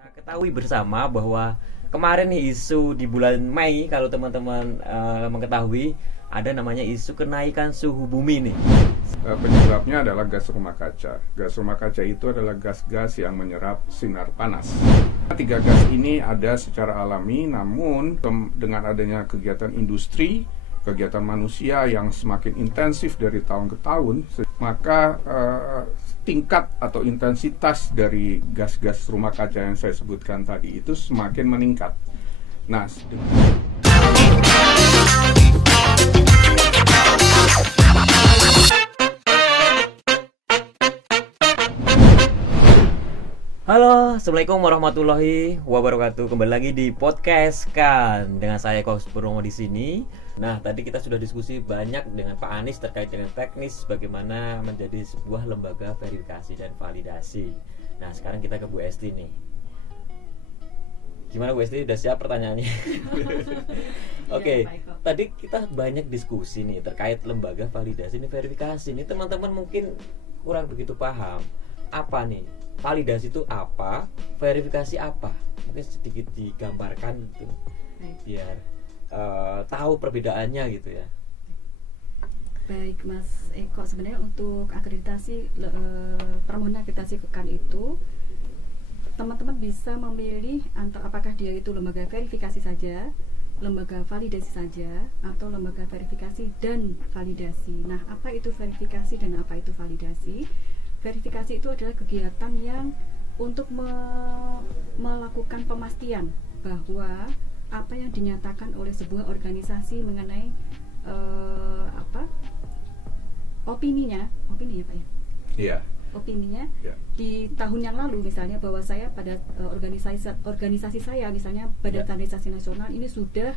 Kita ketahui bersama bahwa kemarin nih isu di bulan Mei, kalau teman-teman mengetahui, ada namanya isu kenaikan suhu bumi nih. Penyebabnya adalah gas rumah kaca. Gas rumah kaca itu adalah gas-gas yang menyerap sinar panas. Tiga gas ini ada secara alami, namun dengan adanya kegiatan industri, kegiatan manusia yang semakin intensif dari tahun ke tahun, maka tingkat atau intensitas dari gas-gas rumah kaca yang saya sebutkan tadi itu semakin meningkat. Nah, Halo, assalamualaikum warahmatullahi wabarakatuh. Kembali lagi di podcast kan dengan saya Kos Purnomo di sini. Nah, tadi kita sudah diskusi banyak dengan Pak Anies terkait dengan teknis bagaimana menjadi sebuah lembaga verifikasi dan validasi. Nah, sekarang kita ke Bu Esti nih. Gimana Bu Esti? Udah siap pertanyaannya? Oke, tadi kita banyak diskusi nih terkait lembaga validasi dan verifikasi. Ini teman-teman mungkin kurang begitu paham. Apa nih? Validasi itu apa? Verifikasi apa? Mungkin sedikit digambarkan gitu, biar tahu perbedaannya gitu ya. Baik Mas Eko, sebenarnya untuk akreditasi permohonan akreditasi KAN itu teman-teman bisa memilih antara apakah dia itu lembaga verifikasi saja, lembaga validasi saja, atau lembaga verifikasi dan validasi. Nah, apa itu verifikasi dan apa itu validasi? Verifikasi itu adalah kegiatan yang untuk melakukan pemastian bahwa apa yang dinyatakan oleh sebuah organisasi mengenai opininya Pak ya? iya. Opininya Ya. di tahun yang lalu misalnya bahwa saya pada organisasi saya misalnya Badan Standarisasi Nasional ini sudah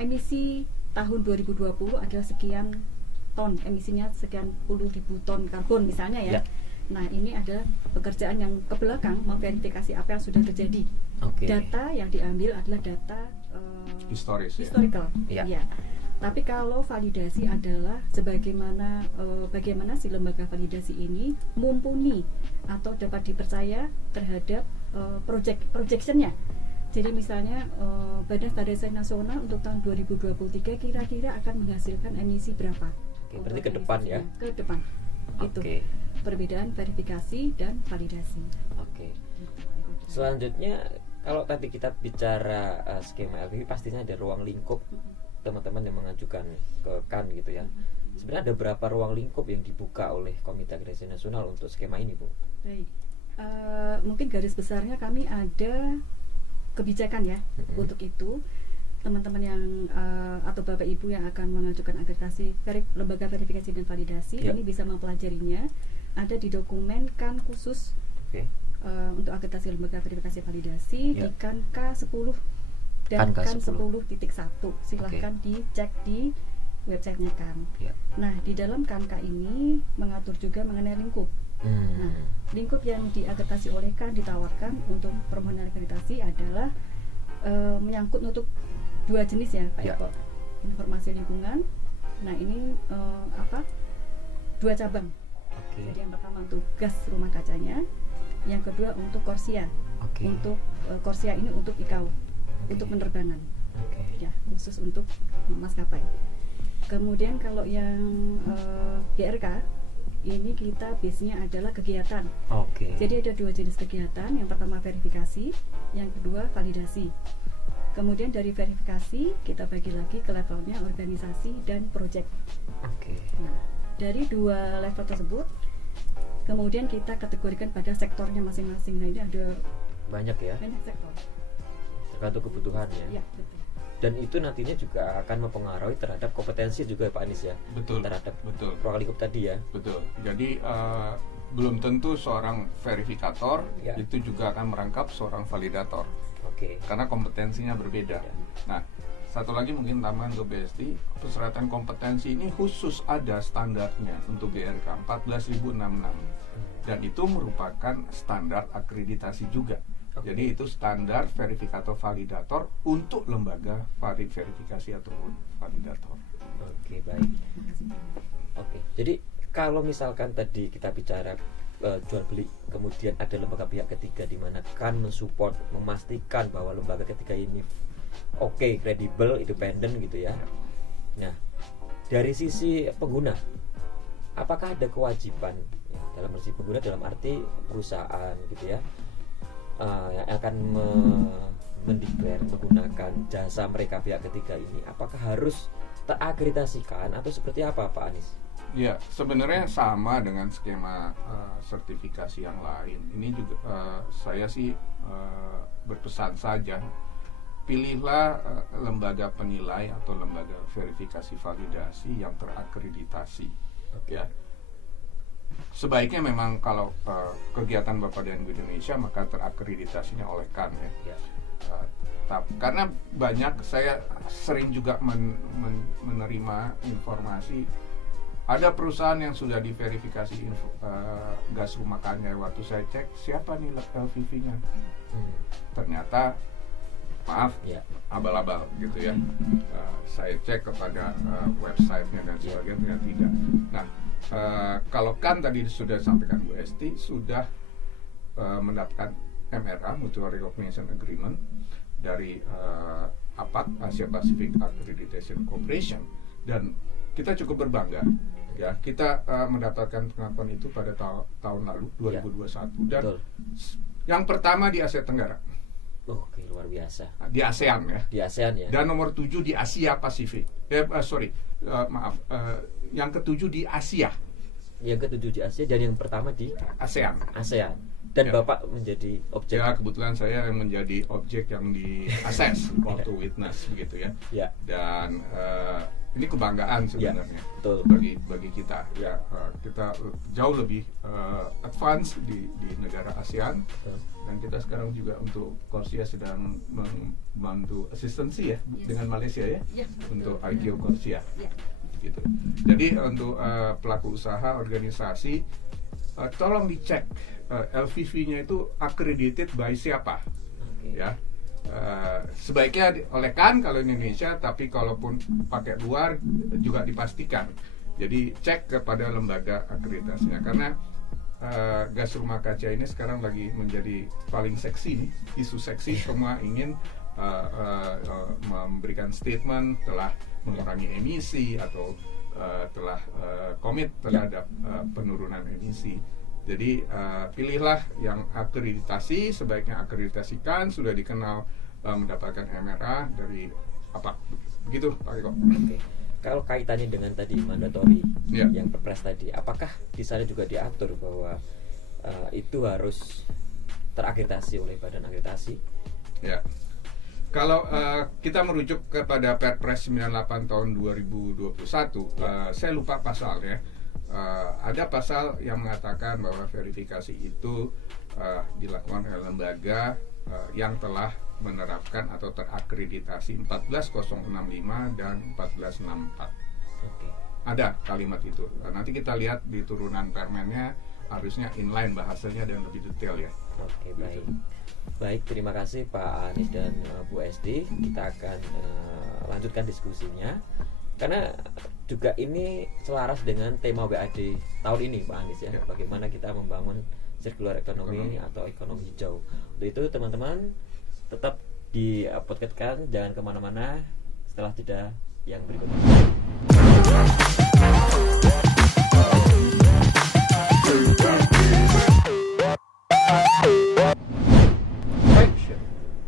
emisi tahun 2020 adalah sekian ton, emisinya sekian puluh ribu ton karbon misalnya ya. Nah, ini adalah pekerjaan yang ke belakang memverifikasi apa yang sudah terjadi. Data yang diambil adalah data historical. Ya. Tapi kalau validasi adalah bagaimana si lembaga validasi ini mumpuni atau dapat dipercaya terhadap projectionnya. Jadi misalnya Badan Standarisasi Nasional untuk tahun 2023 kira-kira akan menghasilkan emisi berapa? Berarti ke depan ya? Ke depan. Itu perbedaan verifikasi dan validasi. Selanjutnya, kalau tadi kita bicara skema LPV, pastinya ada ruang lingkup teman-teman yang mengajukan ke KAN gitu ya. Sebenarnya ada berapa ruang lingkup yang dibuka oleh Komite Akreditasi Nasional untuk skema ini, Bu? Baik. Mungkin garis besarnya kami ada kebijakan ya untuk itu. Teman-teman yang atau Bapak Ibu yang akan mengajukan akreditasi lembaga verifikasi dan validasi ini bisa mempelajarinya. Ada di dokumen KAN khusus untuk akreditasi lembaga verifikasi validasi di KAN K10 dan KAN 10.1. Silahkan dicek di websitenya KAN. Nah, di dalam KAN K ini mengatur juga mengenai lingkup. Nah, lingkup yang diakreditasi oleh KAN ditawarkan untuk permohonan akreditasi adalah menyangkut untuk dua jenis ya Pak Eko. Informasi lingkungan. Nah, ini dua cabang. Jadi yang pertama untuk gas rumah kacanya, yang kedua untuk Korsia. Untuk Korsia ini untuk ICAO, untuk penerbangan. Ya, khusus untuk maskapai. Kemudian kalau yang GRK ini kita base-nya adalah kegiatan. Jadi ada dua jenis kegiatan, yang pertama verifikasi, yang kedua validasi. Kemudian dari verifikasi kita bagi lagi ke levelnya organisasi dan project. Nah, dari dua level tersebut kemudian kita kategorikan pada sektornya masing-masing. Nah, ini ada banyak sektor tergantung kebutuhan ya. Ya, betul. Dan itu nantinya juga akan mempengaruhi terhadap kompetensi juga Pak Anies ya. Betul. Terhadap Betul. ruang lingkup tadi ya. Betul. Jadi belum tentu seorang verifikator itu juga akan merangkap seorang validator. Karena kompetensinya berbeda. Nah, satu lagi mungkin tambahan ke BSD, persyaratan kompetensi ini khusus ada standarnya untuk GRK 14.066 dan itu merupakan standar akreditasi juga. Jadi itu standar verifikator validator untuk lembaga verifikasi atau validator. Baik. Jadi kalau misalkan tadi kita bicara jual beli, kemudian ada lembaga pihak ketiga di mana kan mensupport, memastikan bahwa lembaga ketiga ini kredibel, independen gitu ya. Nah, dari sisi pengguna, apakah ada kewajiban dalam sisi pengguna, dalam arti perusahaan gitu ya, yang akan mendeklar menggunakan jasa mereka pihak ketiga ini, apakah harus terakreditasikan atau seperti apa Pak Anies? Ya, sebenarnya sama dengan skema sertifikasi yang lain. Ini juga saya sih berpesan saja, pilihlah lembaga penilai atau lembaga verifikasi validasi yang terakreditasi. Ya, sebaiknya memang kalau kegiatan Bapak dan Ibu Indonesia maka terakreditasinya oleh KAN ya. Karena banyak, saya sering juga menerima informasi ada perusahaan yang sudah diverifikasi gas rumah kaca. Waktu saya cek siapa nih LVV-nya, ternyata maaf abal-abal gitu ya. Saya cek kepada websitenya dan sebagainya, tidak. Nah, kalau kan tadi sudah sampaikan Bu Esti, sudah mendapatkan MRA, Mutual Recognition Agreement, dari APAC, Asia Pacific Accreditation Corporation, dan kita cukup berbangga ya, kita mendapatkan pengakuan itu pada tahun lalu 2021 dan yang pertama di Asia Tenggara. Oke, luar biasa. Di ASEAN ya. Di ASEAN ya. Dan nomor 7 di Asia Pasifik. Yang ke-7 di Asia. Yang ke-7 di Asia dan yang pertama di ASEAN. Dan Bapak menjadi objek. Ya, kebetulan saya yang menjadi objek yang di-assess waktu witness begitu ya. Dan ini kebanggaan sebenarnya bagi kita ya. Kita jauh lebih advance di negara ASEAN. Dan kita sekarang juga untuk Corsia sedang membantu asistensi ya dengan Malaysia ya, untuk ITO Corsia gitu. Jadi untuk pelaku usaha, organisasi, tolong dicek LVV-nya itu accredited by siapa ya. Sebaiknya oleh KAN kalau Indonesia, tapi kalaupun pakai luar juga dipastikan. Jadi cek kepada lembaga akreditasinya, karena gas rumah kaca ini sekarang lagi menjadi paling seksi nih, isu seksi. Semua ingin memberikan statement telah mengurangi emisi atau telah komit terhadap penurunan emisi. Jadi pilihlah yang akreditasi, sebaiknya akreditasikan, sudah dikenal mendapatkan MRA dari apa, begitu Pak Eko. Oke. Kalau kaitannya dengan tadi mandatori yang Perpres tadi, apakah di sana juga diatur bahwa itu harus terakreditasi oleh badan akreditasi? Ya. Kalau kita merujuk kepada Perpres 98 tahun 2021, saya lupa pasal ya. Ada pasal yang mengatakan bahwa verifikasi itu dilakukan oleh lembaga yang telah menerapkan atau terakreditasi 14065 dan 1464. Ada kalimat itu. Nanti kita lihat di turunan permennya, harusnya inline bahasanya dan lebih detail ya. Oke, baik. Baik, terima kasih Pak Anies dan Bu Esti. Kita akan lanjutkan diskusinya, karena juga ini selaras dengan tema WAD tahun ini Pak Anies ya. Bagaimana kita membangun circular economy atau ekonomi hijau. Untuk itu teman-teman tetap di podcast, jangan kemana-mana setelah jeda yang berikut ini.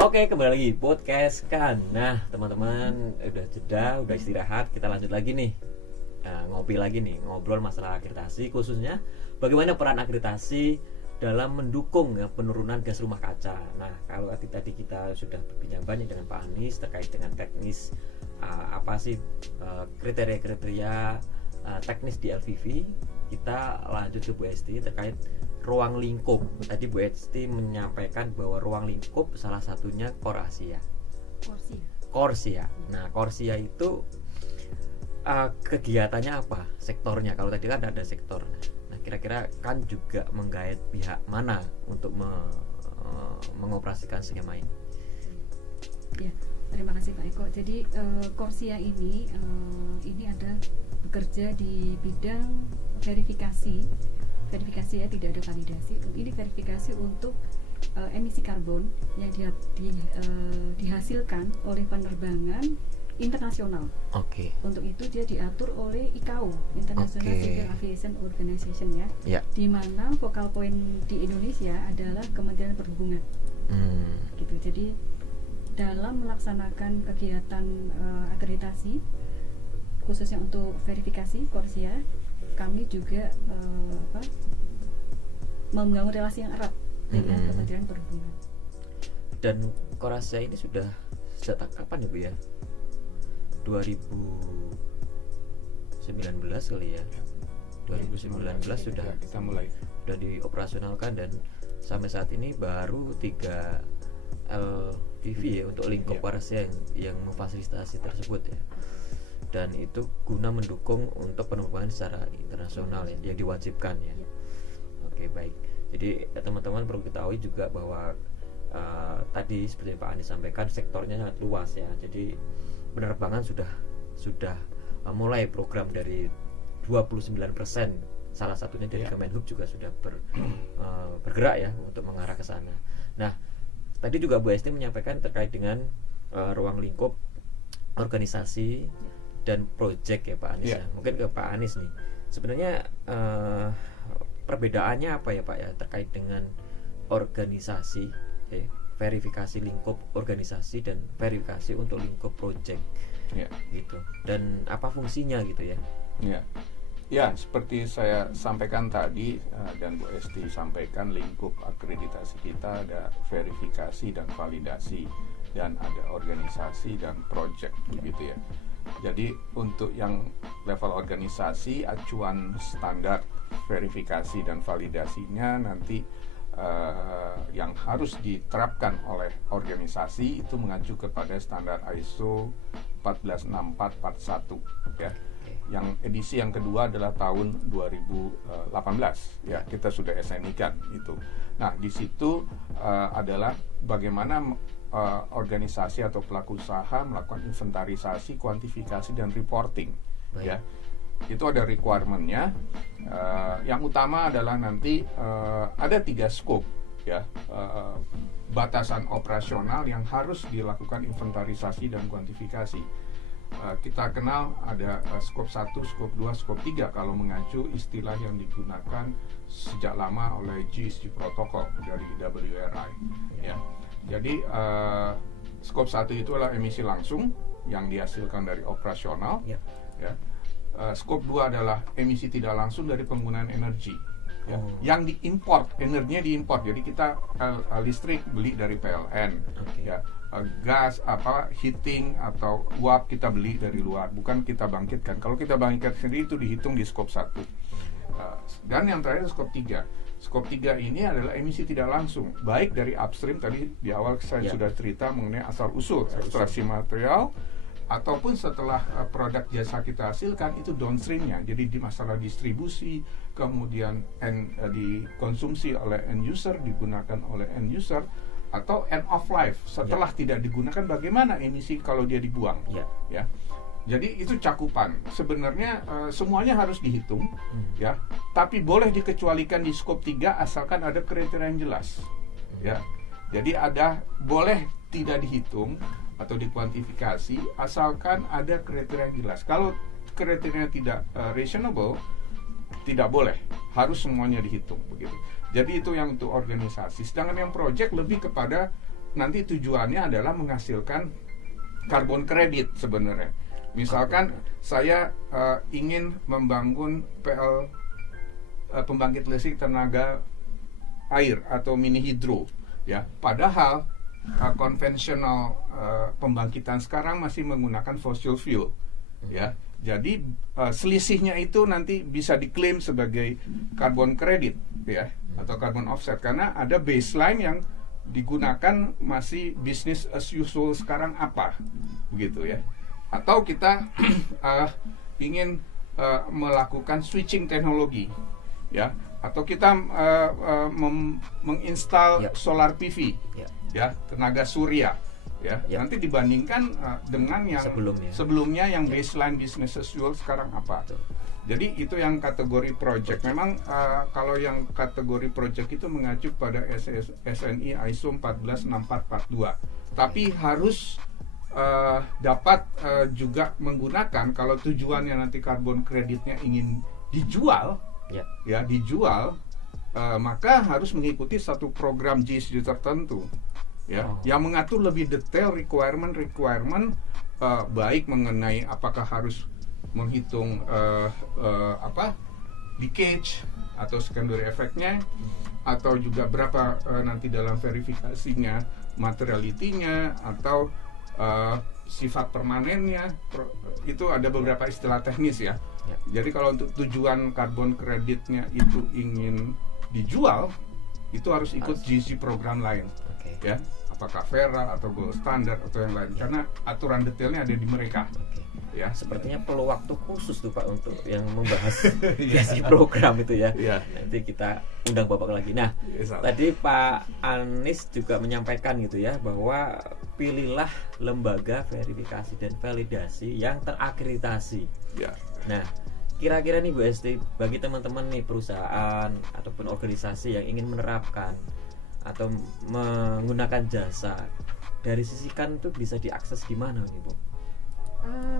Oke, kembali lagi podcast kan. Nah teman-teman, udah jeda, udah istirahat, kita lanjut lagi nih. Ngopi lagi nih, ngobrol masalah akreditasi, khususnya bagaimana peran akreditasi dalam mendukung penurunan gas rumah kaca. Nah, kalau tadi kita sudah berbincang banyak dengan Pak Anies terkait dengan teknis, apa sih kriteria-kriteria teknis di LVV. Kita lanjut ke Bu Esti terkait ruang lingkup. Tadi Bu Esti menyampaikan bahwa ruang lingkup salah satunya Corsia. Nah, Corsia itu kegiatannya apa? Sektornya. Kalau tadi kan ada sektor. Kira-kira kan juga menggait pihak mana untuk mengoperasikan skema ini? Ya, terima kasih Pak Eko. Jadi Corsia ini ada bekerja di bidang verifikasi verifikasi ya, tidak ada validasi. Ini verifikasi untuk emisi karbon yang dihasilkan oleh penerbangan internasional. Untuk itu dia diatur oleh ICAO, International Civil Aviation Organization ya. Di mana focal point di Indonesia adalah Kementerian Perhubungan. Gitu. Jadi dalam melaksanakan kegiatan akreditasi khususnya untuk verifikasi Corsia, kami juga membangun relasi yang erat dengan Kementerian Perhubungan. Dan Corsia ini sudah sejak kapan ya Bu ya? 2019 kali ya. 2019 sudah kita mulai, sudah dioperasionalkan, dan sampai saat ini baru 3 LPV ya untuk lingkup Corsia yang memfasilitasi tersebut ya. Dan itu guna mendukung untuk penerbangan secara internasional ya, yang diwajibkan ya. Oke, baik. Jadi teman-teman perlu ketahui juga bahwa tadi seperti Pak Anies sampaikan, sektornya sangat luas ya. Jadi penerbangan sudah mulai program dari 29%, salah satunya dari Kemenhub juga sudah bergerak ya untuk mengarah ke sana. Nah, tadi juga Bu Esti menyampaikan terkait dengan ruang lingkup organisasi dan proyek ya Pak Anies ya. Mungkin ke Pak Anies nih, sebenarnya perbedaannya apa ya Pak ya terkait dengan organisasi, verifikasi lingkup organisasi dan verifikasi untuk lingkup proyek gitu, dan apa fungsinya gitu ya? Ya, seperti saya sampaikan tadi dan Bu Esti sampaikan, lingkup akreditasi kita ada verifikasi dan validasi, dan ada organisasi dan proyek begitu ya. Jadi untuk yang level organisasi, acuan standar verifikasi dan validasinya nanti yang harus diterapkan oleh organisasi itu mengacu kepada standar ISO 14641 ya. Yang edisi yang kedua adalah tahun 2018 ya, kita sudah SNI-kan itu. Nah, di situ adalah bagaimana organisasi atau pelaku usaha melakukan inventarisasi, kuantifikasi dan reporting ya. Itu ada requirement-nya. Yang utama adalah nanti ada 3 scope ya, batasan operasional yang harus dilakukan inventarisasi dan kuantifikasi. Kita kenal ada scope 1, scope 2, scope 3 kalau mengacu istilah yang digunakan sejak lama oleh GSG protokol dari WRI ya. Jadi scope 1 itu adalah emisi langsung yang dihasilkan dari operasional ya. Scope 2 adalah emisi tidak langsung dari penggunaan energi ya. Yang diimport, energinya diimport. Jadi kita listrik beli dari PLN ya. Gas heating atau uap kita beli dari luar, bukan kita bangkitkan. Kalau kita bangkitkan sendiri itu dihitung di scope 1. Dan yang terakhir scope 3. Scope 3 ini adalah emisi tidak langsung, baik dari upstream, tadi di awal saya sudah cerita mengenai asal usul ekstraksi material, ataupun setelah produk jasa kita hasilkan itu downstreamnya. Jadi di masalah distribusi, kemudian dikonsumsi oleh end user, digunakan oleh end user, atau end of life setelah tidak digunakan, bagaimana emisi kalau dia dibuang ya. Jadi itu cakupan sebenarnya, semuanya harus dihitung ya, tapi boleh dikecualikan di scope 3 asalkan ada kriteria yang jelas ya. Jadi ada boleh tidak dihitung atau dikuantifikasi asalkan ada kriteria yang jelas. Kalau kriteria tidak reasonable, tidak boleh, harus semuanya dihitung begitu. Jadi itu yang untuk organisasi. Sedangkan yang project lebih kepada nanti tujuannya adalah menghasilkan karbon kredit sebenarnya. Misalkan saya ingin membangun pembangkit listrik tenaga air atau mini hidro ya. Padahal konvensional pembangkitan sekarang masih menggunakan fossil fuel ya. Jadi selisihnya itu nanti bisa diklaim sebagai karbon kredit ya, atau carbon offset, karena ada baseline yang digunakan masih business as usual sekarang apa begitu ya. Atau kita ingin melakukan switching teknologi ya, atau kita menginstal solar PV ya, tenaga surya ya. Nanti dibandingkan dengan yang sebelumnya yang baseline business as usual sekarang apa. Jadi itu yang kategori project. Memang kalau yang kategori project itu mengacu pada SNI ISO 146442. Tapi harus dapat juga menggunakan kalau tujuannya nanti karbon kreditnya ingin dijual, ya dijual, maka harus mengikuti satu program GHG tertentu, ya, yang mengatur lebih detail requirement baik mengenai apakah harus menghitung leakage atau secondary effect-nya, atau juga berapa nanti dalam verifikasinya materiality-nya atau sifat permanennya. Itu ada beberapa istilah teknis ya. Jadi kalau untuk tujuan karbon kreditnya itu ingin dijual, itu harus ikut GHG program lain, ya, apakah Verra atau Gold Standard atau yang lain, karena aturan detailnya ada di mereka. Ya, sepertinya perlu waktu khusus tuh Pak untuk yang membahas GHG program itu ya. Nanti kita undang Bapak lagi. Nah, tadi Pak Anies juga menyampaikan gitu ya, bahwa pilihlah lembaga verifikasi dan validasi yang terakreditasi. Nah, kira-kira nih Bu Esti, bagi teman-teman nih perusahaan ataupun organisasi yang ingin menerapkan atau menggunakan jasa, dari sisi kan itu bisa diakses gimana nih Bu?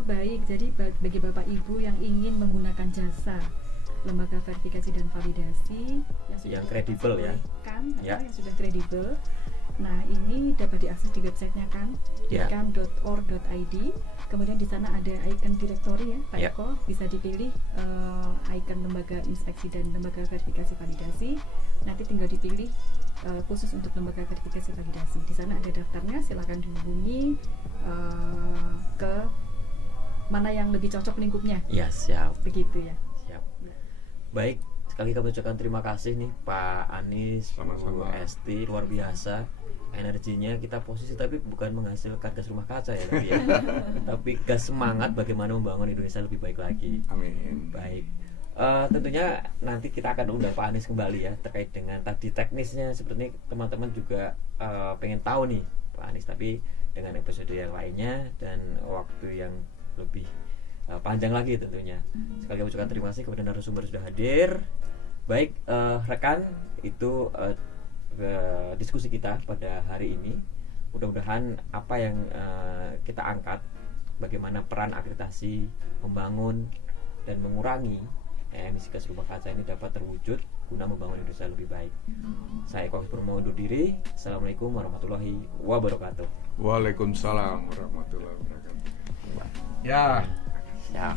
Baik, jadi bagi Bapak Ibu yang ingin menggunakan jasa lembaga verifikasi dan validasi yang kredibel ya, yang sudah kredibel, nah ini dapat diakses di websitenya kan, kan.or.id. Kemudian di sana ada icon direktori ya Pak Eko, bisa dipilih icon lembaga inspeksi dan lembaga verifikasi validasi. Nanti tinggal dipilih khusus untuk lembaga verifikasi validasi. Di sana ada daftarnya, silakan dihubungi ke mana yang lebih cocok lingkupnya. Ya, siap. Begitu ya. Siap. Baik, sekali kami ucapkan terima kasih nih Pak Anies, Bu Esti, luar biasa energinya. Kita posisi tapi bukan menghasilkan gas rumah kaca ya, tapi ya. Tapi gas semangat bagaimana membangun Indonesia lebih baik lagi. Amin. Baik. Tentunya nanti kita akan undang Pak Anies kembali ya terkait dengan tadi teknisnya, seperti teman-teman juga pengen tahu nih Pak Anies, tapi dengan episode yang lainnya dan waktu yang lebih panjang lagi tentunya. Sekali lagi ucapkan terima kasih kepada narasumber sudah hadir. Baik, rekan, itu diskusi kita pada hari ini. Mudah-mudahan apa yang kita angkat, bagaimana peran akreditasi membangun dan mengurangi emisi gas rumah kaca ini dapat terwujud guna membangun Indonesia lebih baik. Saya Eko Purmo undur diri. Assalamualaikum warahmatullahi wabarakatuh. Waalaikumsalam warahmatullahi wabarakatuh. Ya. Ya.